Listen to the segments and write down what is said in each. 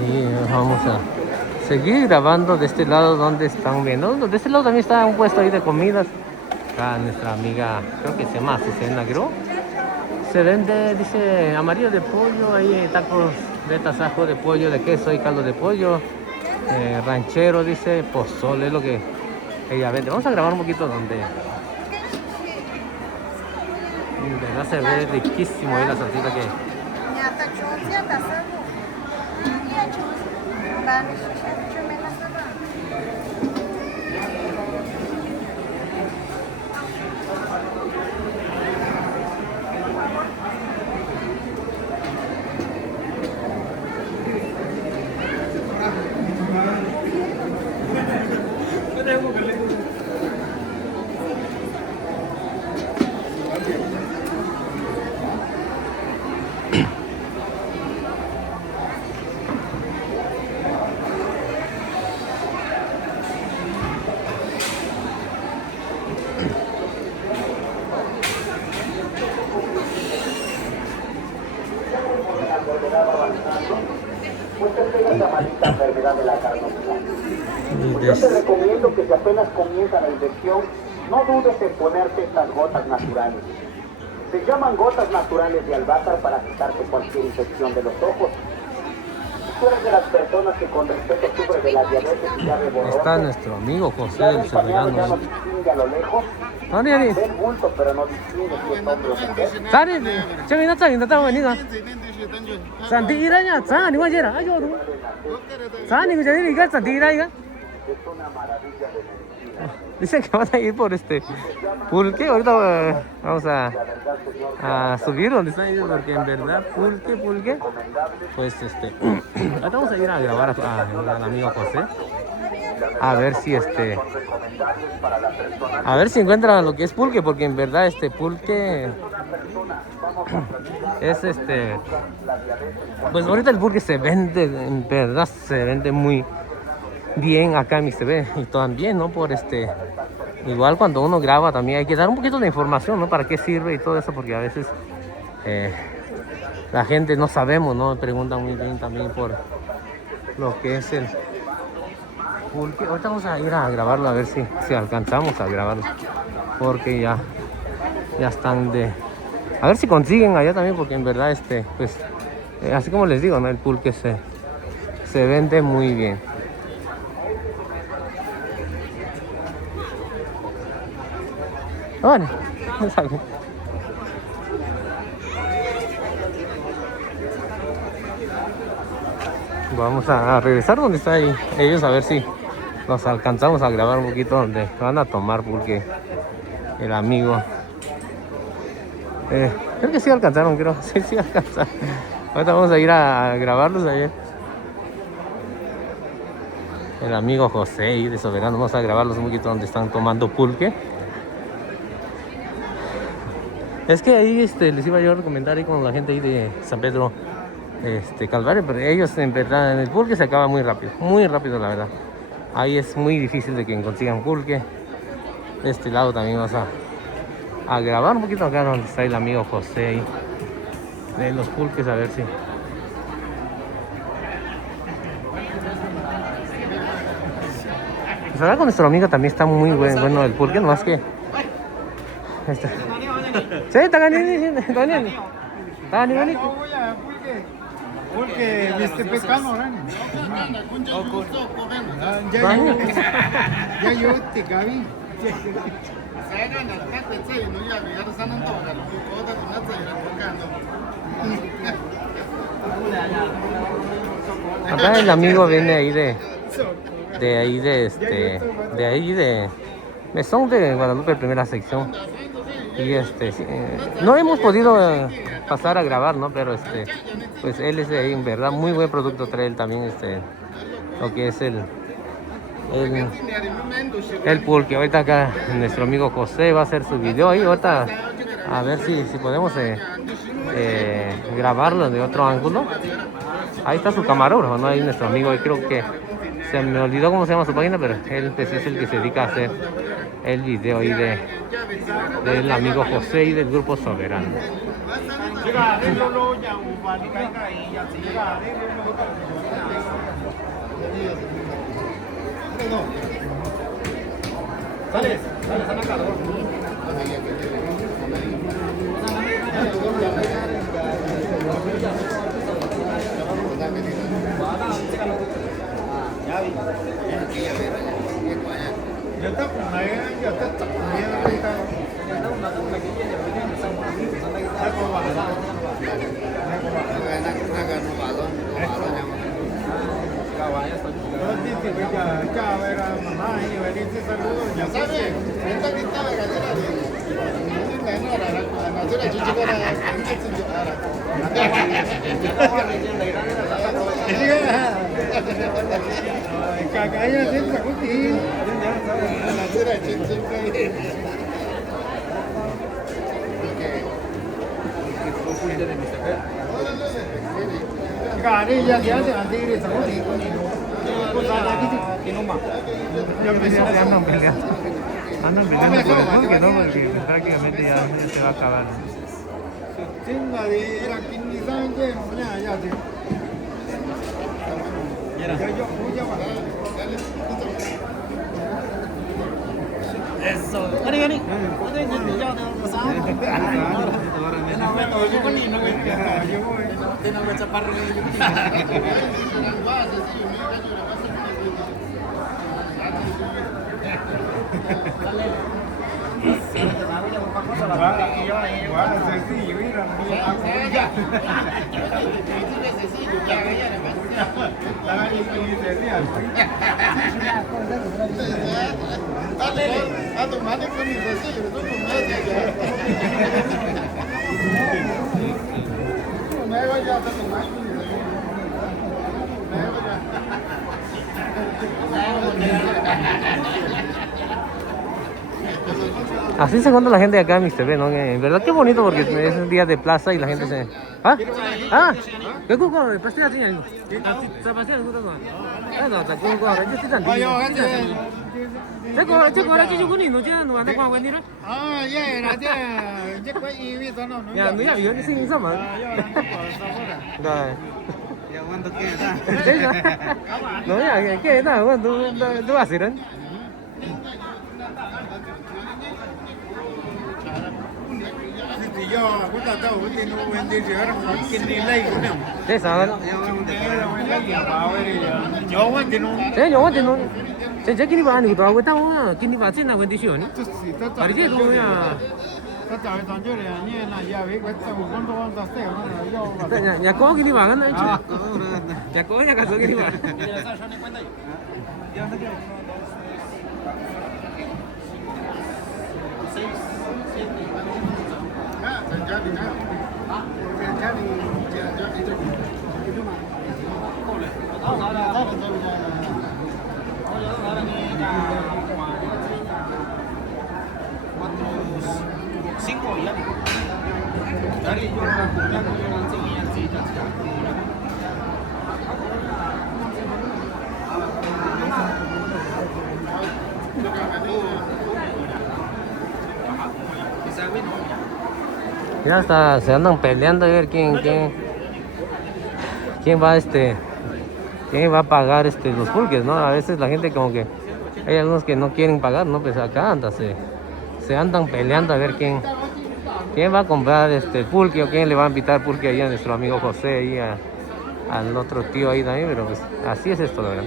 Y vamos a seguir grabando de este lado donde están viendo. De este lado también está un puesto ahí de comidas. Acá nuestra amiga, creo que se llama Azucena Gro. Se vende, dice, amarillo de pollo, ahí tacos de tasajo de pollo, de queso y caldo de pollo. Ranchero, dice, pozole, es lo que ella vende. Vamos a grabar un poquito donde... De verdad se ve riquísimo ahí la salsita que... Yo te recomiendo que si apenas comienza la infección, no dudes en ponerte estas gotas naturales. Se llaman gotas naturales de albahaca para quitarte cualquier infección de los ojos. Si tú eres de las personas que con respeto sufre de la diabetes y ya de borroso, está nuestro amigo José ya del empañado, ya no Sevillano. distingue a lo lejos, Dani, ve el bulto pero no distingue si es hombre o mujer. Dani, 저기 나짱 나짱 아니가? 산디라냐? 짱 아니고 제라. 아주 너. 짱이 그 저기 이거 산디라이가? Es una maravilla de medicina. Dicen que van a ir por pulque. Ahorita vamos a subir donde están ellos porque en verdad pulque. Pues ahorita vamos a ir a grabar al amigo José. A ver si a ver si encuentran lo que es pulque, porque en verdad pulque es pues ahorita el pulque se vende, en verdad se vende muy bien acá en Mixtepec y también, ¿no? Por igual cuando uno graba también hay que dar un poquito de información, ¿no? Para qué sirve y todo eso, porque a veces la gente no sabemos, ¿no? Me preguntan muy bien también por lo que es el pulque. Ahorita vamos a ir a grabarlo a ver si alcanzamos a grabarlo, porque ya están a ver si consiguen allá también, porque en verdad pues así como les digo, ¿no? El pulque se vende muy bien. Vale, vamos a regresar donde está ahí ellos, a ver si nos alcanzamos a grabar un poquito donde van a tomar pulque el amigo. Creo que sí alcanzaron, creo. Sí alcanzaron. Ahorita vamos a ir a grabarlos ayer. El amigo José y de Soberano. Vamos a grabarlos un poquito donde están tomando pulque. Es que ahí les iba yo a recomendar ahí con la gente ahí de San Pedro Calvario, pero ellos en verdad en el pulque se acaba muy rápido la verdad. Ahí es muy difícil de que consigan pulque. De este lado también vamos a grabar un poquito acá donde está el amigo José ahí, de los pulques, a ver si pues acá con nuestro amigo también está muy bueno el pulque, nomás que sí, está ganando. Porque viste pecado, ¿no? Ya yo te cabí. Acá el amigo viene ahí de Mesón de Guadalupe, primera sección. Y sí, no hemos podido pasar a grabar, ¿no? Pero pues él es de ahí, en verdad, muy buen producto trae él también, lo que es el pulque. Ahorita acá nuestro amigo José va a hacer su video ahí, ahorita a ver si podemos grabarlo de otro ángulo. Ahí está su camarógrafo, ¿no? Ahí nuestro amigo, y creo que se me olvidó cómo se llama su página, pero él pues, es el que se dedica a hacer el video ahí del amigo José y del grupo Soberano. Andan peleando por el pulque, ¿no? Porque prácticamente ya se va a acabar. Eso. Gani. Así se cuenta la gente de acá en Mr. B, ¿no? En verdad qué bonito porque es un día de plaza y la gente se... ¿Ah? ¿Qué cuco? ¿Pastea así algo? ¿Se pastea algo? No, está cuco, ahora yo estoy tan tío. ¿Qué ahora yo con no ya no anda con agua ni nada? Ya, no ya vio ni sin sama. Ya cuando queda. No ya, ¿qué está? ¿Tú vas a ir? Ya hasta se andan peleando a ver quién va quién va a pagar los pulques, ¿no? A veces la gente como que hay algunos que no quieren pagar, ¿no? Pues acá se andan peleando a ver quién va a comprar el pulque o quién le va a invitar pulque ahí a nuestro amigo José y al otro tío ahí también, pero pues así es esto, la verdad.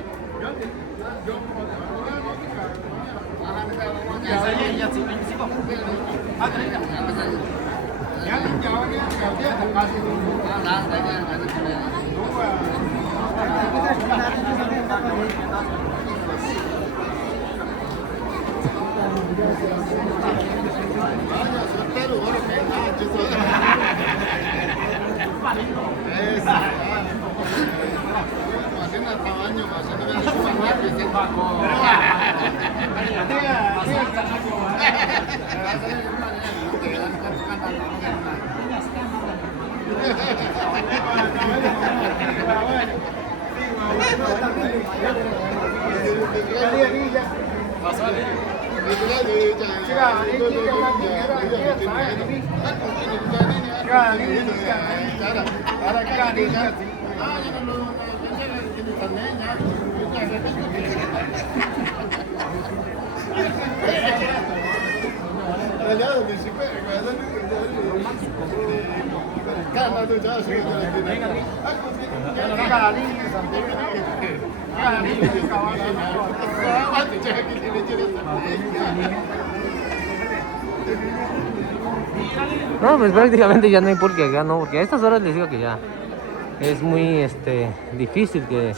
No, pues prácticamente ya no hay pulque acá, ¿no? Porque a estas horas les digo que ya es muy difícil que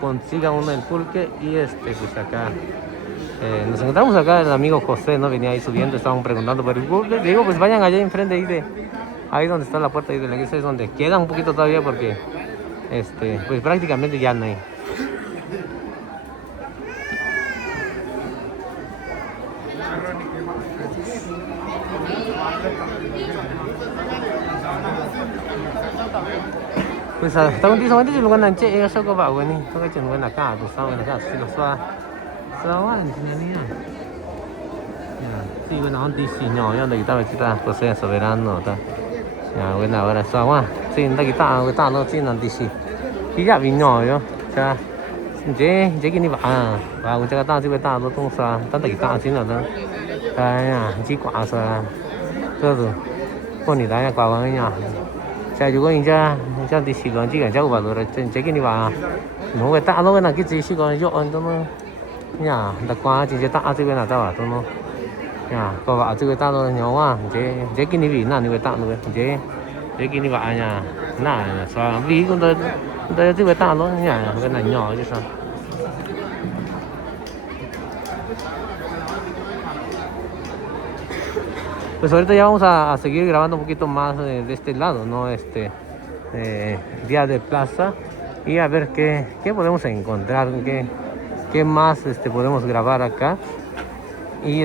consiga uno el pulque. Y pues acá nos encontramos acá, el amigo José, ¿no? Venía ahí subiendo, estaban preguntando por el pulque. Le digo, pues vayan allá enfrente ahí donde está la puerta ahí de la iglesia, es donde queda un poquito todavía porque pues prácticamente ya no hay. Pues hasta un día antes lugar nanche eso có bảo ni có cái chuyện bên là cả từ sau là cả xí lo xoa sao á ni ni sí bueno antes sí nhỏ yo de guitarra kita José Soberano ta ya bueno ahora sao á sí de guitarra nó sí antes sí cái ya bị nhỏ yo cha dễ cái ni và cũng chắc ta chỉ biết ta nó tung xa ta de guitarra sí là đó cái chỉ quả xa cái rồi con ni đại quả cái nhỏ cha如果人家啲時間之前走過來，即係你話冇嘅打咯，那幾隻時間喐都咯，呀，得啩，直接打這個那得啊，都咯，呀，個話這個打咯nhiều啊，這幾你vì那你會打咯，這幾你話呀，那sao vì con tôi這個打咯，呀，cái này nhỏ chứ sao. Pues ahorita ya vamos a seguir grabando un poquito más de este lado, ¿no? Día de plaza, y a ver qué podemos encontrar, qué más podemos grabar acá. Y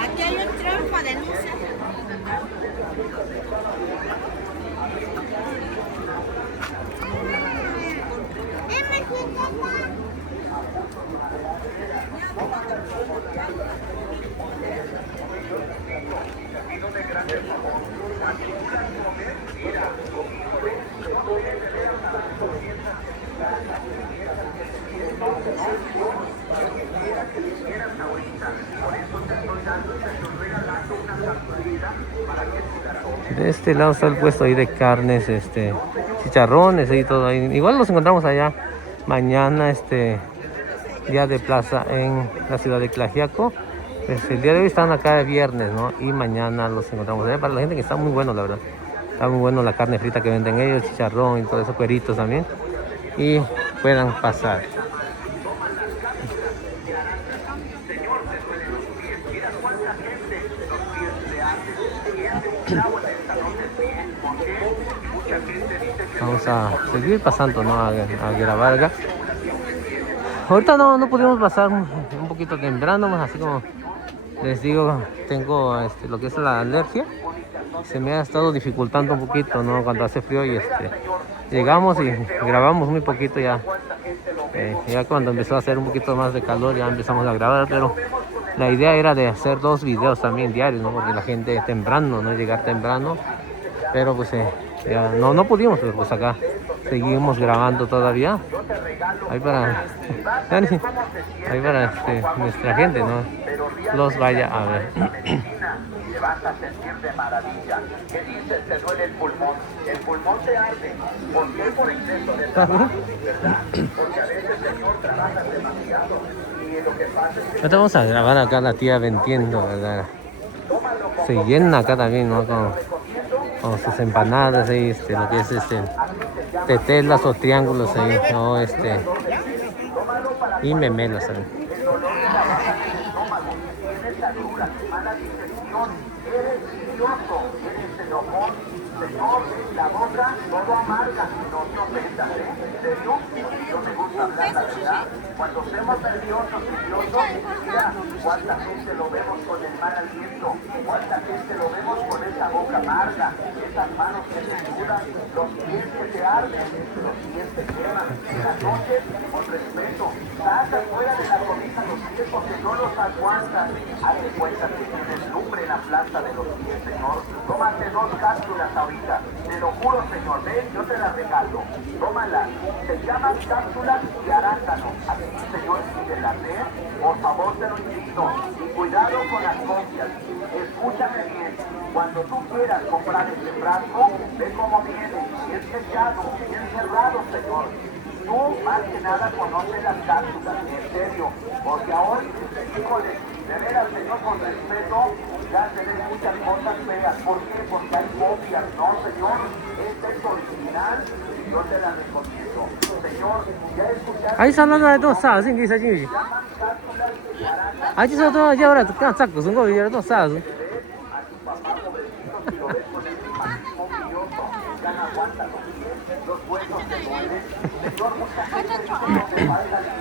Aquí hay un triunfo de luces. De este lado está el puesto ahí de carnes, chicharrones y todo ahí. Igual los encontramos allá mañana, día de plaza en la ciudad de Tlaxiaco. Pues el día de hoy están acá de viernes, ¿no? Y mañana los encontramos allá. Para la gente que está muy bueno, la verdad. Está muy bueno la carne frita que venden ellos, chicharrón y todo eso, cueritos también. Y puedan pasar. Vamos a seguir pasando, ¿no? a grabar acá. Ahorita no pudimos pasar un poquito temprano, más así como les digo, tengo lo que es la alergia. Se me ha estado dificultando un poquito, ¿no? Cuando hace frío y llegamos y grabamos muy poquito ya. Ya cuando empezó a hacer un poquito más de calor ya empezamos a grabar, pero la idea era de hacer 2 videos también diarios, ¿no? Porque la gente temprano, ¿no? Llegar temprano, pero pues ya no pudimos, pero pues acá seguimos grabando todavía. Ahí para, ahí para nuestra gente, ¿no? Los vaya a ver. Te vas a sentir de maravilla. ¿Qué dices? Te duele el pulmón. El pulmón te arde. ¿Por qué? Por exceso de trabajo, ¿verdad? Porque a veces, Señor, trabajas demasiado. Y lo que pasa es que... Ahorita vamos a grabar acá la tía vendiendo, ¿verdad? Se llena acá también, ¿no? Con sus empanadas ahí, lo que es tetelas o triángulos ahí, ¿no? Y memelas también. Eres vicioso, eres enojón, Señor, la boca todo amarga, no te ofendas, ¿serio? No me gusta hablar la verdad. Cuando estemos nerviosos, mira, cuánta gente lo vemos con el mal aliento, cuánta gente lo vemos con esa boca amarga, esas manos que te sudan, los pies que te arden, los pies te queman. En las noches, con respeto, saca fuera de la cobija los pies porque no los aguantas. Hazte cuenta que tienes lumbre en la planta de los pies, Señor. Tómate 2 cápsulas ahorita. Te lo juro, Señor. Ven, yo te las regalo. Tómalas. Se llaman cápsulas de arándano. Aquí, Señor, si te las ves, por favor te lo invito. Y cuidado con las copias. Escúchame bien. Cuando tú quieras comprar este frasco, ve cómo viene. Bien sellado, bien cerrado, Señor. Tú, más que nada, conoces las cápsulas, en serio, porque ahora, híjole, de veras, Señor, con respeto, ya se ven muchas cosas feas. ¿Por qué? Porque hay copias, ¿no, Señor? Esta es original y yo te la recomiendo. Señor, ya escuchaste... Ahí están las dos salas, ¿sí? ¿Qué allí? Allí son todas, ya ahora, ¿qué sacos? Son como ya 2 salas.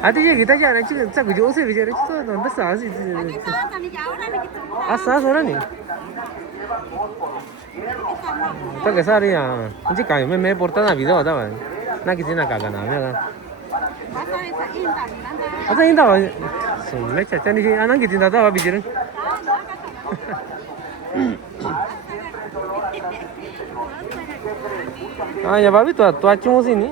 아, 근데 얘기 다시 안 해. 지금 자꾸 요새 이제 또 너무 싸지. 아, 싸서라니. Ito que sari ya. Hindi kayo may porta na video daw. Nakita ka na meron. Asa inda ba? So, lecha tani si anang gitinda daw bijirin. Ah, ya babi tu achu sini.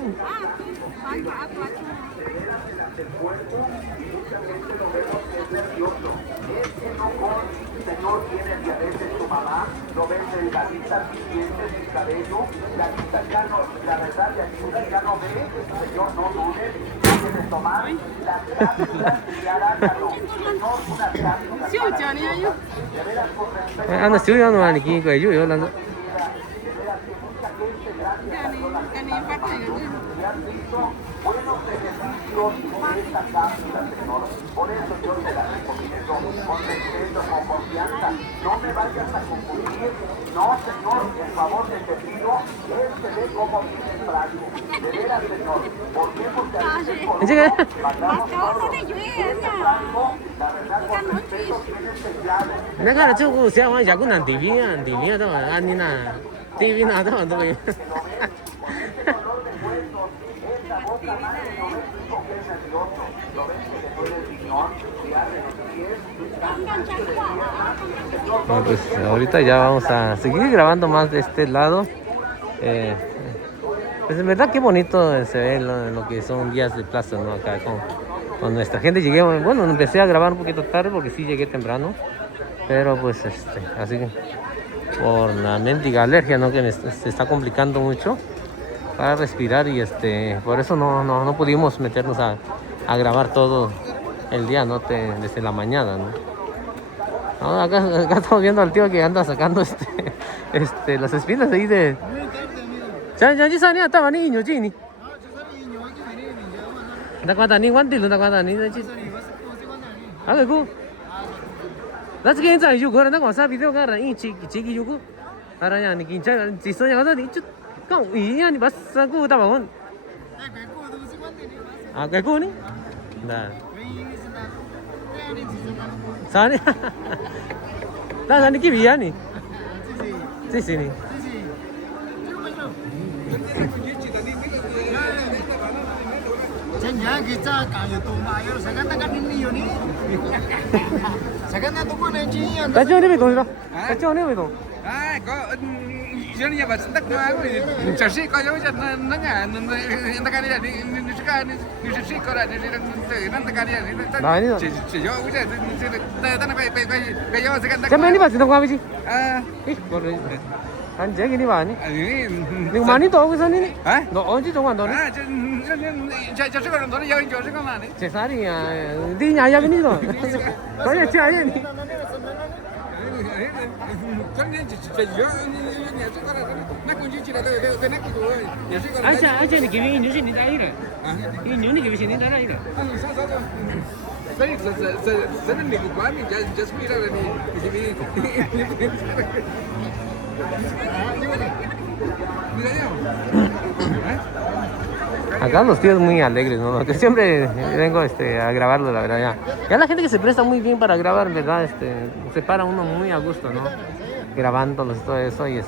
Señor, tiene diabetes tu mamá, no ves delgadita, sin dientes, sin cabello, la vista ya no, la verdad le ayuda, ya no ve, Señor, no dudes, tienes tomar las cápsulas de arándano, Señor, unas cápsulas de veras con respeto. Anda estudiando ni quién que yo la. Buenos beneficios de esta cápsula, Señor. Por eso yo te la recomiendo con respeto, con confianza. No me vayas a confundir. No, Señor, el favor que te pido es que ve cómo viene el frasco. De veras, Señor. ¿Por qué? Porque a veces por mandamos todo. Este frasco, la verdad, con respeto, tiene sellado. 내가 저거 세상 야구 난 TV야 더 아니나 TV 나도 더. Bueno, pues ahorita ya vamos a seguir grabando más de este lado. Pues en verdad qué bonito se ve lo que son días de plaza, ¿no? Acá con nuestra gente. Llegué, bueno, empecé a grabar un poquito tarde porque sí llegué temprano. Pero pues así que por la mendiga alergia, ¿no? Que se está complicando mucho para respirar y por eso no pudimos meternos a grabar todo el día, ¿no? Desde la mañana, ¿no? No, acá estamos viendo al tío que anda sacando las espinas ahí de... ¿Ya sabía? ¿Estaba niño, Gini? ¿Está cuánta ni guantil? ¿Está cuánta ni? ¿Ah, qué cool? ¿Las que entran y yo corren a WhatsApp video cara y chiqui yo ahora ya ni quincha si soy ya ni chu con y ya ni vas a cu ta ba ah que cu ni da sani da sani ki biya ni sí sí ni Ya kita kayu tumayo, sagana kan ini yoni. Sagana tu mana cian? Tacho ni betul tak? Tacho ni betul. Ah, kau Johnny ya basta tak aku. Casi kau jauh jangan nanya, nanti kali ni sekarang ni casi kau ada nanti kali ni. Nah ini. Jauh je, tanah kau jauh sekarang. Siapa ni pasti tengok habis. Ah, boleh. Anjing ini mana? ini. Ni mana tu aku sana ni? Ah? No, onji tu mana tu? Ah, jadi kau orang tu yang jauh sekarang mana? Cesari ya, di nyaya ni tu. Kau ya caya ni. Aja ni kami ini sini dah ira. Ini ni kami sini dah ira. Saya ni bukan ni, just mira ni. Acá los tíos muy alegres, ¿no? Que siempre vengo a grabarlo, la verdad, ya. Ya la gente que se presta muy bien para grabar, ¿verdad? Se para uno muy a gusto, ¿no? Grabándolos y todo eso y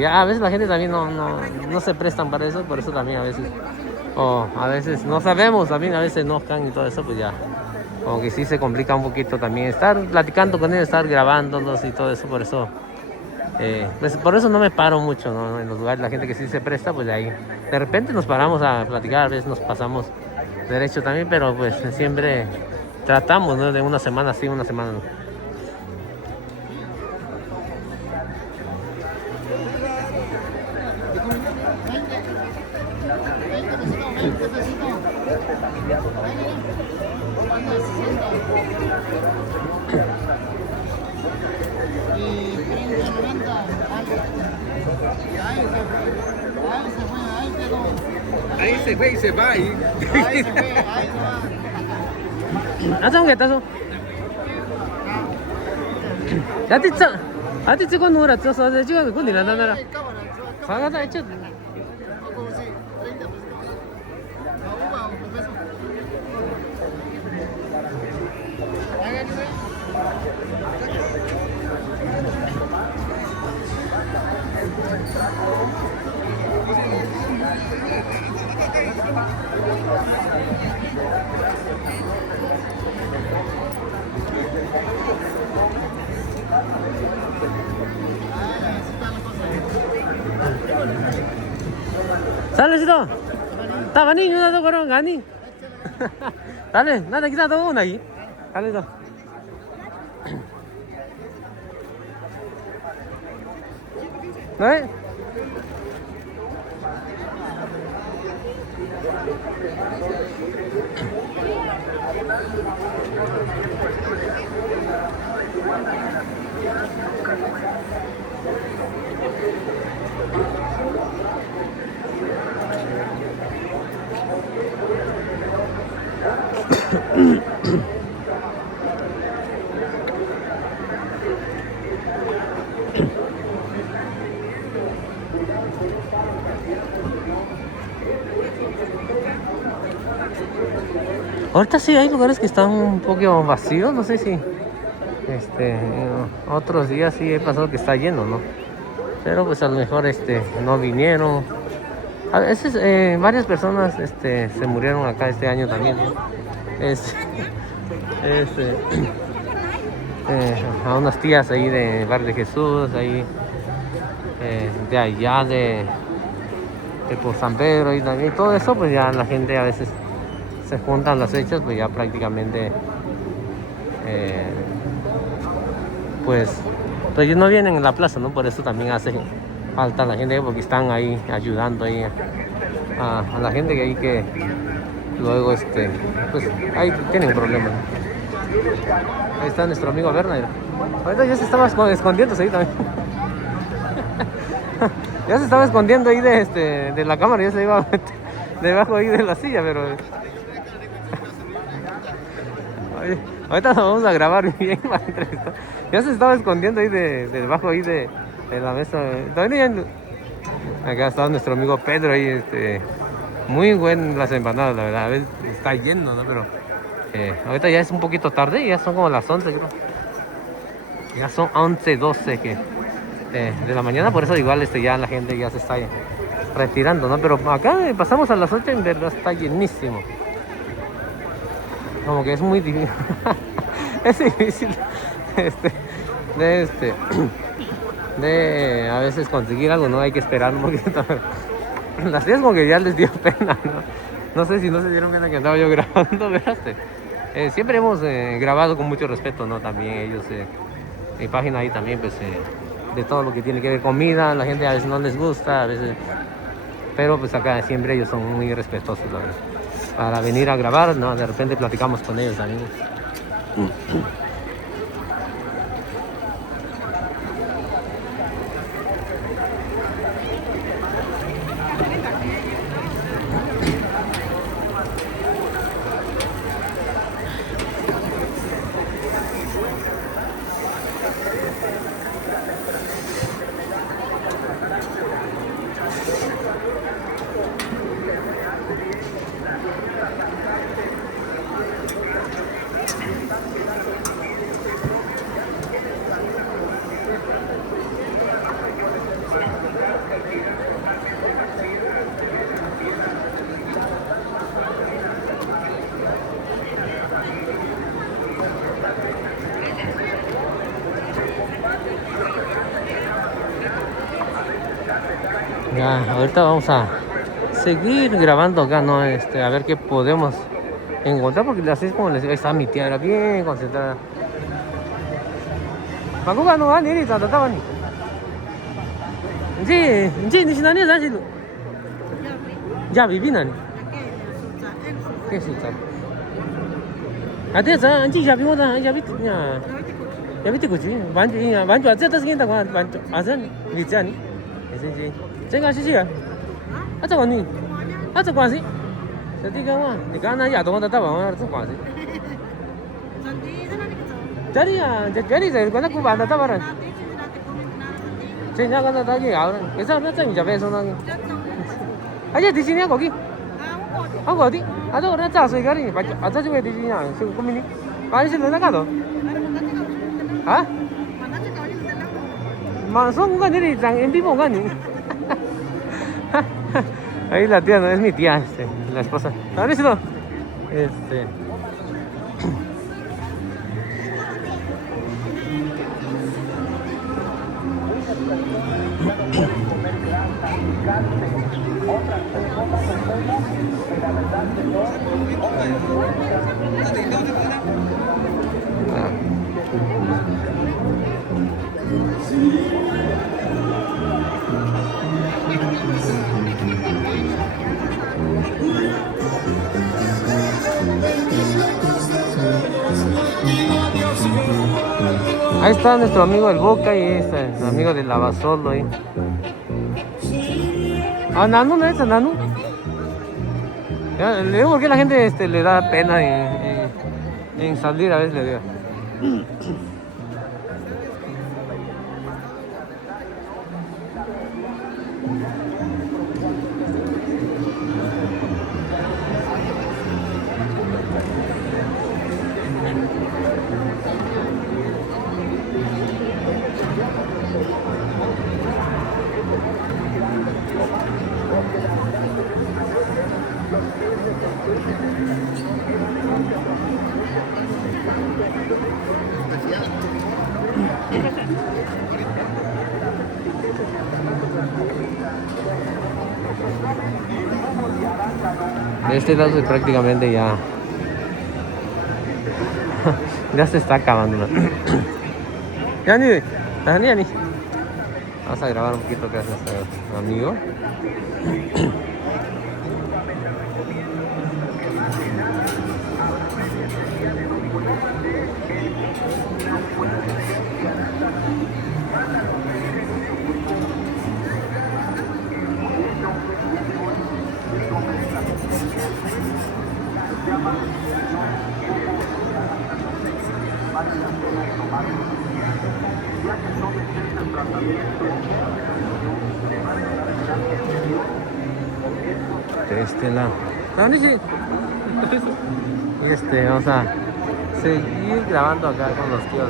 ya a veces la gente también no se prestan para eso, por eso también a veces no sabemos, también a veces no can y todo eso, pues ya. Como que sí se complica un poquito también estar platicando con ellos, estar grabándolos y todo eso, por eso. Pues por eso no me paro mucho, ¿no? En los lugares, la gente que sí se presta, pues de ahí. De repente nos paramos a platicar, a veces nos pasamos derecho también, pero pues siempre tratamos, ¿no? De una semana sí, una semana no. Ahí se fue y se va ahí. Haz un guetazo. Hati chico no era todo, de chico con dinero nada. Saga hecho. Sale sito. Tak gani nyuna tu korang gani. Sale, nada kita tu lagi. Sale tu. Naik. Ahorita sí hay lugares que están un poco vacíos, no sé si otros días sí he pasado que está lleno, ¿no? Pero pues a lo mejor no vinieron. A veces varias personas se murieron acá este año también, ¿no? A unas tías ahí de Bar de Jesús, ahí de allá de por San Pedro y también todo eso, pues ya la gente a veces se juntan las fechas, pues ya prácticamente pues no vienen en la plaza, ¿no? Por eso también hace falta la gente, porque están ahí ayudando ahí a la gente que ahí que luego pues ahí tienen problemas, ¿no? Ahí está nuestro amigo Bernard. Ahorita ya se estaba escondiendo ahí también. Ya se estaba escondiendo ahí de la cámara, ya se iba debajo ahí de la silla, pero ahorita lo vamos a grabar bien para entrevistar. Ya se estaba escondiendo ahí debajo ahí de la mesa. También acá está nuestro amigo Pedro ahí, muy buen las empanadas, la verdad. A ver, está lleno, ¿no? Pero ahorita ya es un poquito tarde, ya son como las 11, creo. Ya son 11:12 de la mañana, por eso igual ya la gente ya se está retirando, ¿no? Pero acá pasamos a las 8 y en verdad está llenísimo. Como que es muy difícil. Es difícil de a veces conseguir algo, ¿no? Hay que esperar un poquito. Las tías como que ya les dio pena, ¿no? No sé si no se dieron cuenta que andaba yo grabando, ¿veraste? Siempre hemos grabado con mucho respeto, ¿no? También ellos, mi página ahí también, pues, de todo lo que tiene que ver comida, la gente a veces no les gusta, a veces... Pero pues acá siempre ellos son muy respetuosos, la verdad. Para venir a grabar, ¿no? De repente platicamos con ellos también. Ya, ahorita vamos a seguir grabando acá, ¿no? A ver qué podemos encontrar, porque así es como les está mi tía, era bien concentrada. Makuga no va ni ni tata taba ni. Sí, ni sinani ya silu. Ya vivi nani. ¿Qué es eso? Ate ya ya vivo da ya vi ya. Ya viste kuchi, banjo aja tas kinta kwa banjo aja ni jani. Ese Cengah sih ya? Aja kau ni? Aja kau sih? Jadi kau mah, ni kan aja tu kan tetap orang harus kau sih. Jadi saya kan aku banda tak barang. Saya kan tak lagi orang. Besar macam ni jadi besar orang. Aja di sini aku lagi. Aku di. Ada orang cakap saya kari. Aja juga di sini. Kau mini. Kau ni sih mana kau tu? Hah? Masuk bukan jadi jangan MP bukan ni. Ahí la tía, no es mi tía, la esposa. ¿A ver si no? Ahí está nuestro amigo el Boca y está el amigo del Lavasolo ahí. Ah, Nanu, ¿no es Nanu? Le digo porque la gente le da pena en salir, a veces le digo. De este lado prácticamente ya ya se está acabando. Ya ni. Vamos a grabar un poquito que hace nuestro amigo. De este lado. Y vamos a seguir grabando acá con los tíos.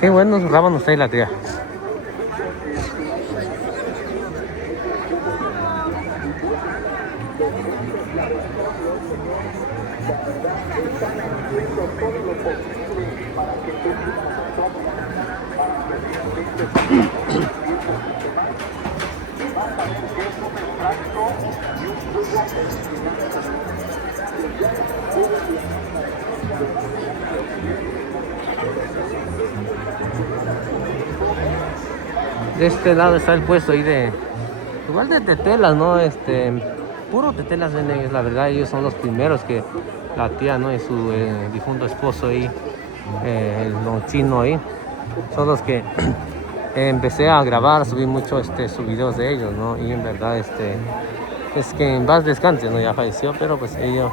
Qué buenos rábanos trae la tía. De este lado está el puesto ahí de igual de tetelas, ¿no? Puro tetelas venden, es la verdad. Ellos son los primeros que la tía, ¿no? Y su difunto esposo ahí, el don Chino ahí, son los que empecé a grabar, subí mucho sus videos de ellos, ¿no? Y en verdad es que en paz descanse, ¿no? Ya falleció, pero pues ellos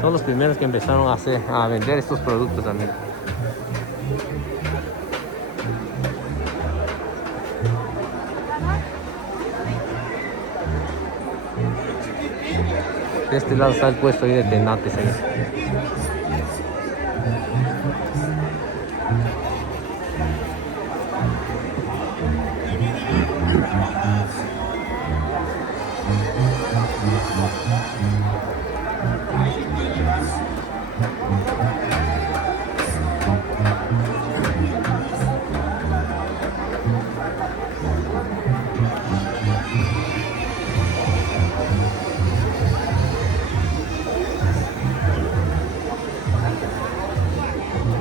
son los primeros que empezaron a vender estos productos también. De este lado está el puesto ahí de tenates ahí.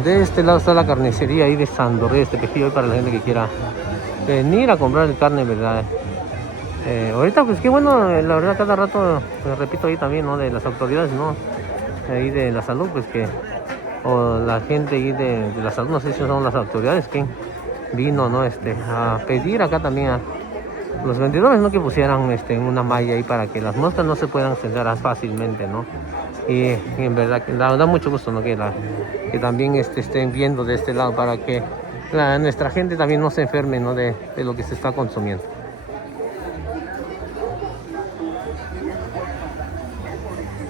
De este lado está la carnicería ahí de Sandorré, este Pejillo, para la gente que quiera venir a comprar carne, ¿verdad? Ahorita pues qué bueno, la verdad cada rato, pues, repito ahí también, ¿no? De las autoridades, ¿no? Ahí de la salud, pues que, o la gente ahí de la salud, no sé si son las autoridades que vino, ¿no? A pedir acá también a los vendedores, ¿no? Que pusieran una malla ahí para que las moscas no se puedan sentar fácilmente, ¿no? Y en verdad que da mucho gusto, ¿no? Que también estén viendo de este lado para que nuestra gente también no se enferme, ¿no? De lo que se está consumiendo.